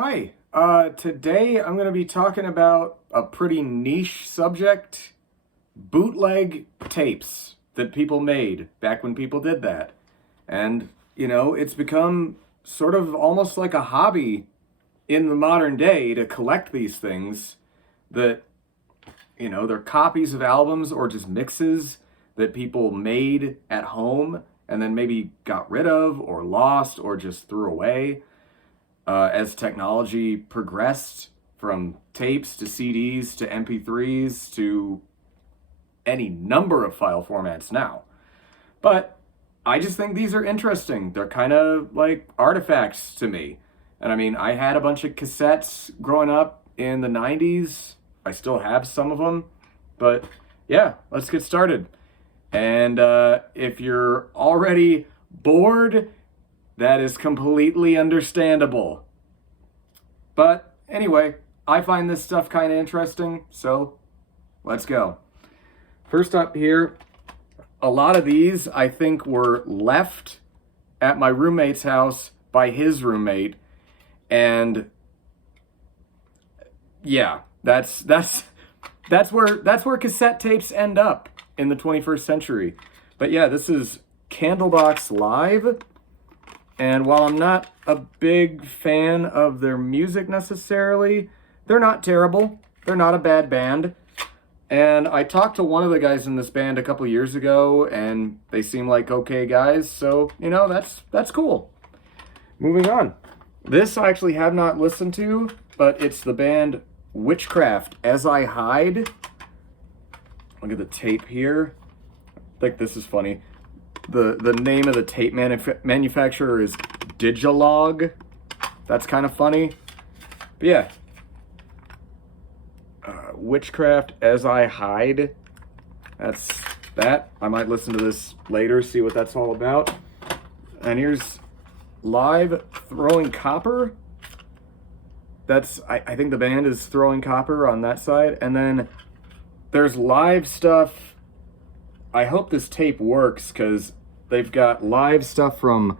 Hi, today I'm going to be talking about a pretty niche subject, bootleg tapes that people made back when people did that. And, it's become sort of almost like a hobby in the modern day to collect these things that, they're copies of albums or just mixes that people made at home and then maybe got rid of or lost or just threw away. As technology progressed from tapes to CDs to MP3s to any number of file formats now. But I just think these are interesting. They're kind of like artifacts to me. And I mean, I had a bunch of cassettes growing up in the 90s. I still have some of them. But yeah, let's get started. And if you're already bored, that is completely understandable. But anyway, I find this stuff kind of interesting, so let's go. First up here, a lot of these I think were left at my roommate's house by his roommate, and yeah, that's where cassette tapes end up in the 21st century. But yeah, this is Candlebox Live. And while I'm not a big fan of their music necessarily, they're not terrible. They're not a bad band. And I talked to one of the guys in this band a couple years ago, and they seem like okay guys. So, that's cool. Moving on. This I actually have not listened to, but it's the band Witchcraft, As I Hide. Look at the tape here. I think this is funny. The name of the tape manufacturer is Digilog. That's kind of funny. But yeah. Witchcraft As I Hide. That's that. I might listen to this later, see what that's all about. And here's Live Throwing Copper. That's, I think the band is Throwing Copper on that side. And then there's live stuff. I hope this tape works because they've got live stuff from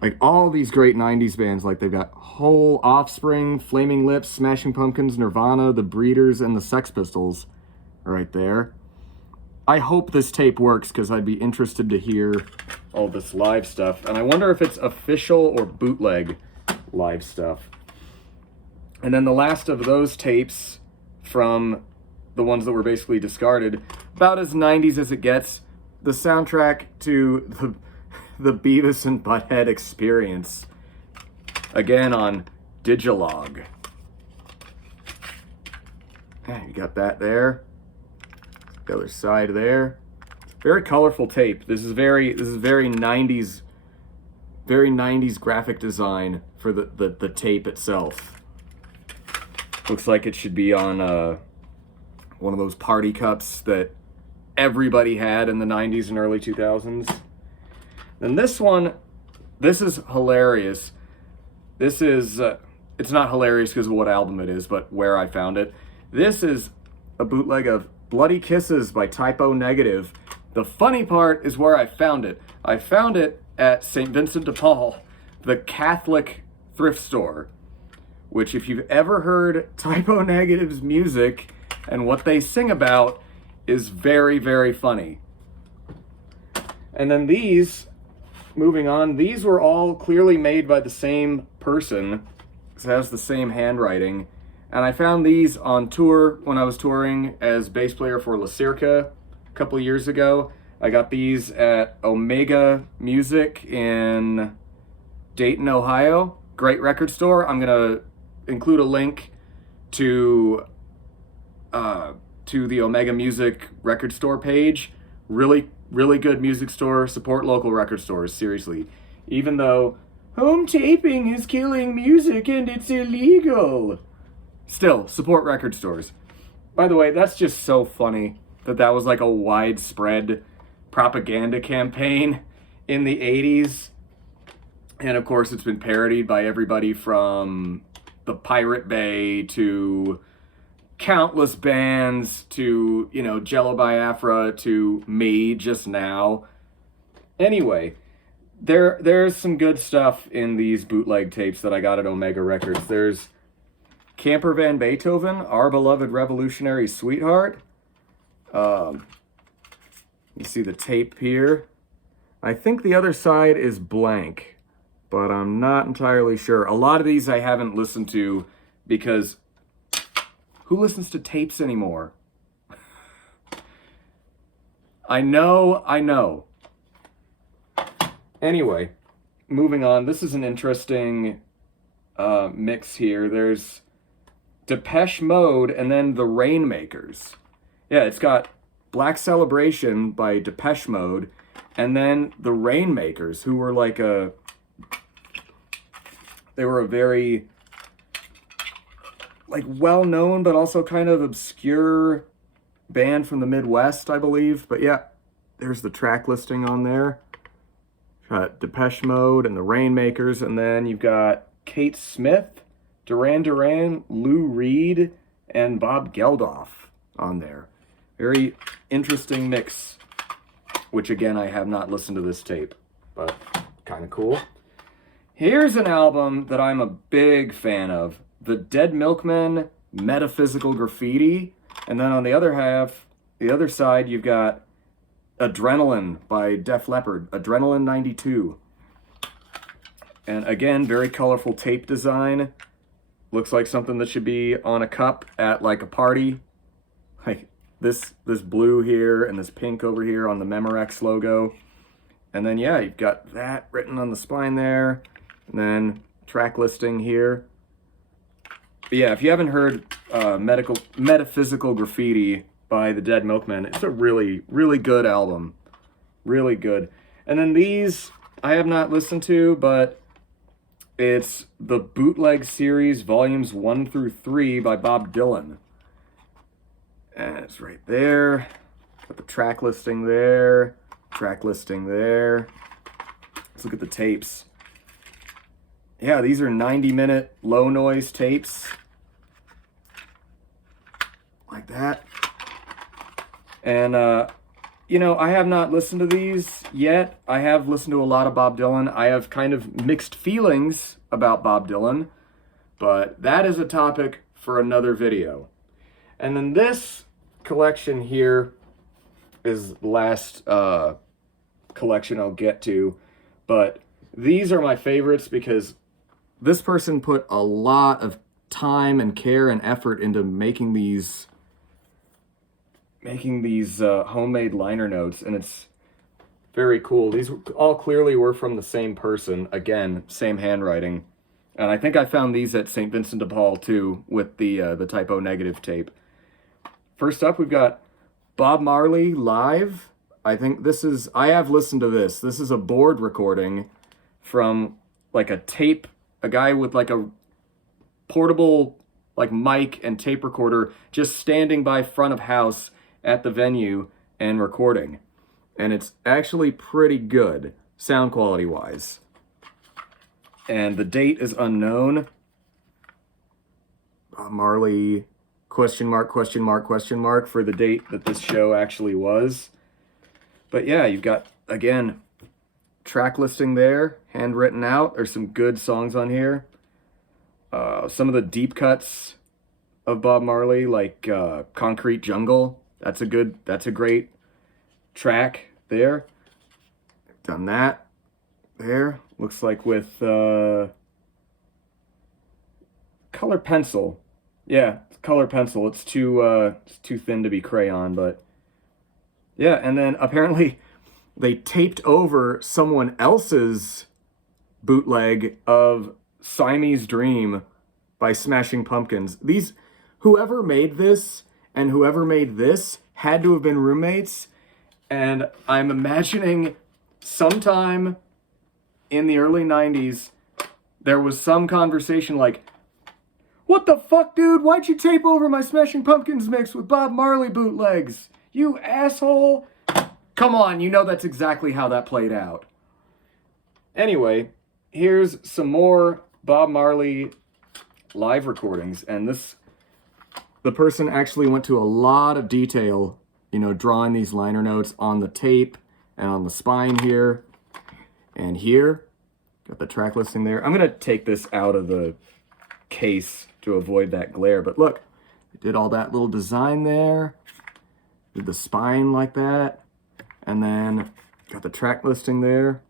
like all these great 90s bands. Like they've got Hole, Offspring, Flaming Lips, Smashing Pumpkins, Nirvana, The Breeders, and the Sex Pistols right there. I hope this tape works because I'd be interested to hear all this live stuff. And I wonder if it's official or bootleg live stuff. And then the last of those tapes from the ones that were basically discarded, about as 90s as it gets, the soundtrack to the Beavis and Butthead Experience, again on Digilog. You got that there. The other side there. Very colorful tape. This is very 90s, very 90s graphic design for the tape itself. Looks like it should be on one of those party cups that everybody had in the 90s and early 2000s. Then this one, this is hilarious. This is, it's not hilarious because of what album it is, but where I found it. This is a bootleg of Bloody Kisses by Typo Negative. The funny part is where I found it. I found it at St. Vincent de Paul, the Catholic thrift store, which if you've ever heard Typo Negative's music and what they sing about is very, very funny. And then these, moving on, these were all clearly made by the same person. It has the same handwriting. And I found these on tour when I was touring as bass player for La Circa a couple years ago. I got these at Omega Music in Dayton, Ohio. Great record store. I'm going to include a link to the Omega Music record store page. Really, really good music store. Support local record stores, seriously. Even though home taping is killing music and it's illegal. Still, support record stores. By the way, that's just so funny that was like a widespread propaganda campaign in the 80s. And of course, it's been parodied by everybody from the Pirate Bay to countless bands to, Jello Biafra to me just now. Anyway, there's some good stuff in these bootleg tapes that I got at Omega Records. There's Camper Van Beethoven, Our Beloved Revolutionary Sweetheart. You see the tape here. I think the other side is blank, but I'm not entirely sure. A lot of these I haven't listened to because who listens to tapes anymore? I know. Anyway, moving on. This is an interesting mix here. There's Depeche Mode and then the Rainmakers. Yeah, it's got Black Celebration by Depeche Mode and then the Rainmakers, who were like they were a very like well-known but also kind of obscure band from the Midwest, I believe. But yeah, there's the track listing on there. Got Depeche Mode and the Rainmakers, and then you've got Kate Smith, Duran Duran, Lou Reed, and Bob Geldof on there. Very interesting mix, which again, I have not listened to this tape, but kind of cool. Here's an album that I'm a big fan of, The Dead Milkmen, Metaphysical Graffiti, and then on the other side, you've got Adrenaline by Def Leppard, Adrenaline 92. And again, very colorful tape design. Looks like something that should be on a cup at like a party. Like this blue here and this pink over here on the Memorex logo. And then yeah, you've got that written on the spine there. And then track listing here. But yeah, if you haven't heard Metaphysical Graffiti by the Dead Milkmen, it's a really, really good album. Really good. And then these I have not listened to, but it's the Bootleg series, volumes 1 through 3 by Bob Dylan. And it's right there. Got the track listing there. Track listing there. Let's look at the tapes. Yeah, these are 90-minute low noise tapes. Like that. And, you know, I have not listened to these yet. I have listened to a lot of Bob Dylan. I have kind of mixed feelings about Bob Dylan, but that is a topic for another video. And then this collection here is the last collection I'll get to, but these are my favorites because this person put a lot of time and care and effort into making these homemade liner notes, and it's very cool. These all clearly were from the same person. Again, same handwriting. And I think I found these at St. Vincent de Paul too, with the typo negative tape. First up, we've got Bob Marley live. I think I have listened to this. This is a board recording from like a tape, a guy with like a portable like mic and tape recorder just standing by front of house at the venue and recording. And it's actually pretty good, sound quality wise. And the date is unknown. Marley, question mark, question mark, question mark for the date that this show actually was. But yeah, you've got, again, track listing there, handwritten out. There's some good songs on here. Some of the deep cuts of Bob Marley, like Concrete Jungle. That's a great track there. Done that there. Looks like with color pencil. Yeah, color pencil. It's too thin to be crayon, but yeah. And then apparently they taped over someone else's bootleg of Siamese Dream by Smashing Pumpkins. Whoever made this and whoever made this had to have been roommates, and I'm imagining sometime in the early 90s, there was some conversation like, what the fuck, dude? Why'd you tape over my Smashing Pumpkins mix with Bob Marley bootlegs? You asshole! Come on, you know that's exactly how that played out. Anyway, here's some more Bob Marley live recordings, and the person actually went to a lot of detail, you know, drawing these liner notes on the tape and on the spine here. And here, got the track listing there. I'm going to take this out of the case to avoid that glare. But look, I did all that little design there. Did the spine like that. And then got the track listing there.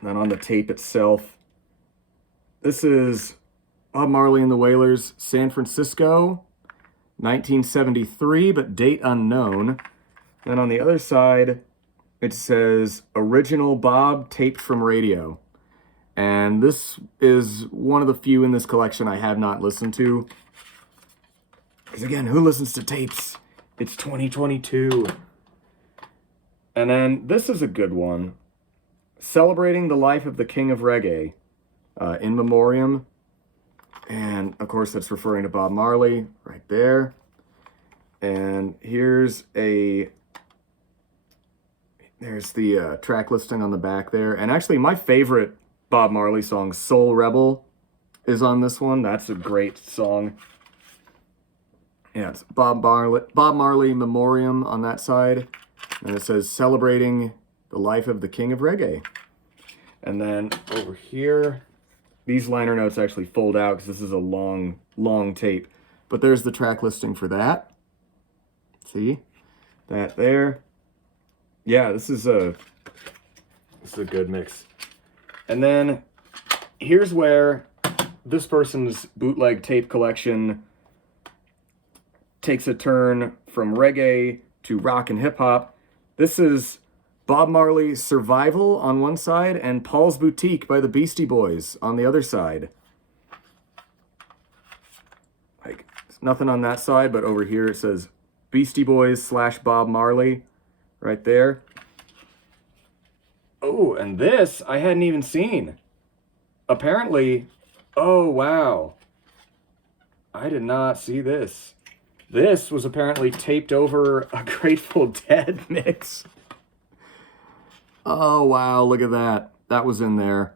And then on the tape itself, this is Bob Marley and the Wailers, San Francisco, 1973, but date unknown. Then on the other side, it says Original Bob Taped from Radio. And this is one of the few in this collection I have not listened to. Because again, who listens to tapes? It's 2022. And then this is a good one. Celebrating the Life of the King of Reggae, in memoriam. And of course that's referring to Bob Marley right there. And there's the track listing on the back there. And actually my favorite Bob Marley song, Soul Rebel, is on this one. That's a great song. Yeah, it's Bob Marley Memoriam on that side. And it says Celebrating the Life of the King of Reggae. And then over here, these liner notes actually fold out because this is a long, long tape. But there's the track listing for that. See? That there. Yeah, this is a good mix. And then here's where this person's bootleg tape collection takes a turn from reggae to rock and hip hop. This is Bob Marley's Survival on one side and Paul's Boutique by the Beastie Boys on the other side. Like, there's nothing on that side, but over here it says Beastie Boys / Bob Marley right there. Oh, and this I hadn't even seen. Apparently, oh wow. I did not see this. This was apparently taped over a Grateful Dead mix. Oh wow, look at that. That was in there.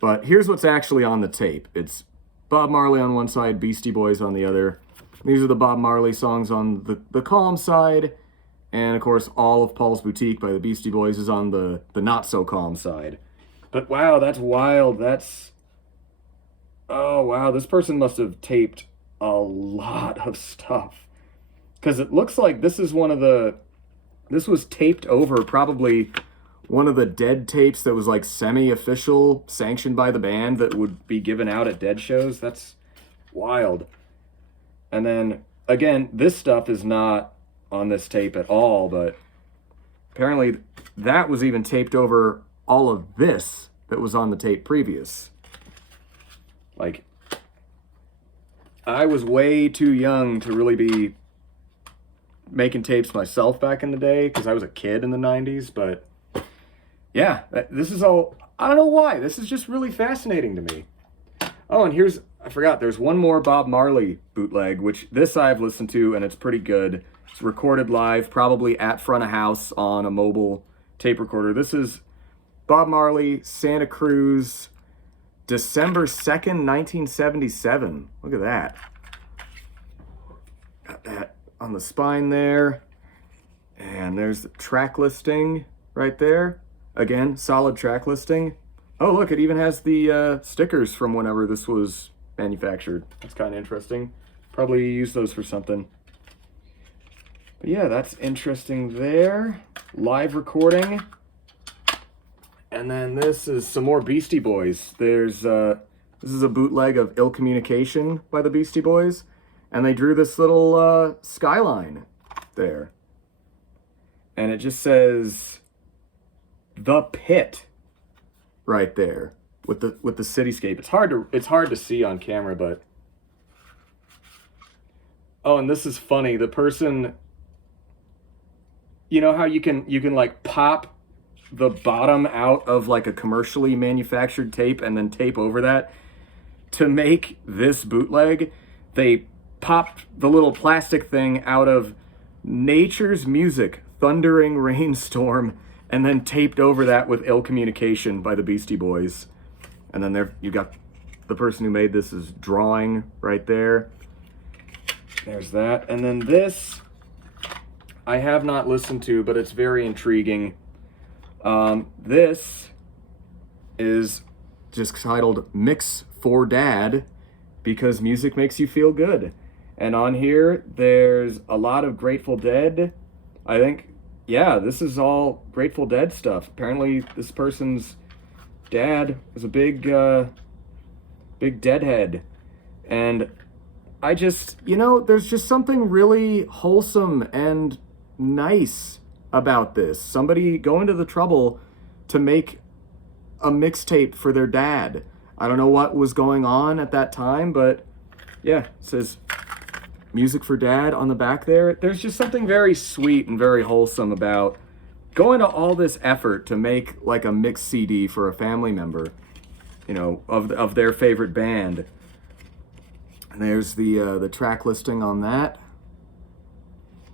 But here's what's actually on the tape. It's Bob Marley on one side, Beastie Boys on the other. These are the Bob Marley songs on the calm side. And, of course, all of Paul's Boutique by the Beastie Boys is on the not-so-calm side. But, wow, that's wild. Oh, wow, this person must have taped a lot of stuff. Because it looks like this was taped over probably one of the Dead tapes that was, like, semi-official, sanctioned by the band that would be given out at Dead shows. That's wild. And then, again, this stuff is not on this tape at all, but apparently that was even taped over all of this that was on the tape previous. Like, I was way too young to really be making tapes myself back in the day because I was a kid in the 90s, but yeah, this is all, I don't know why, this is just really fascinating to me. Oh, and I forgot, there's one more Bob Marley bootleg, which this I've listened to and it's pretty good. It's recorded live, probably at front of house on a mobile tape recorder. This is Bob Marley, Santa Cruz, December 2nd, 1977. Look at that. Got that on the spine there. And there's the track listing right there. Again, solid track listing. Oh, look, it even has the stickers from whenever this was manufactured. That's kind of interesting. Probably use those for something. But yeah, that's interesting there. Live recording. And then this is some more Beastie Boys. This is a bootleg of Ill Communication by the Beastie Boys. And they drew this little skyline there. And it just says The Pit right there with the cityscape. It's hard to see on camera, but oh, and this is funny. The person, you know how you can like pop the bottom out of like a commercially manufactured tape and then tape over that? To make this bootleg, they popped the little plastic thing out of Nature's Music, Thundering Rainstorm, and then taped over that with Ill Communication by the Beastie Boys. And then there you got the person who made this is drawing right there. There's that. And then this I have not listened to, but it's very intriguing. This is just titled Mix for Dad, because music makes you feel good. And on here, there's a lot of Grateful Dead. I think, yeah, this is all Grateful Dead stuff. Apparently, this person's dad is a big Deadhead. And I just, there's just something really wholesome and nice about this. Somebody going to the trouble to make a mixtape for their dad. I don't know what was going on at that time, but yeah, it says Music for Dad on the back there. There's just something very sweet and very wholesome about going to all this effort to make like a mix CD for a family member, of their favorite band. And there's the track listing on that.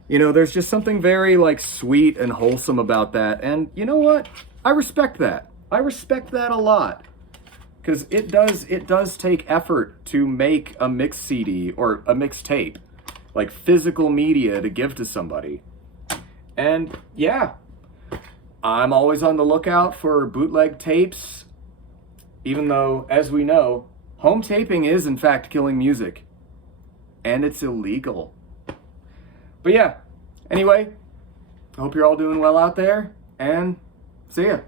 There's just something very like sweet and wholesome about that. And you know what? I respect that. I respect that a lot. Because it does take effort to make a mix CD or a mixtape, like physical media to give to somebody. And yeah, I'm always on the lookout for bootleg tapes, even though, as we know, home taping is in fact killing music. And it's illegal. But yeah, anyway, I hope you're all doing well out there, and see ya.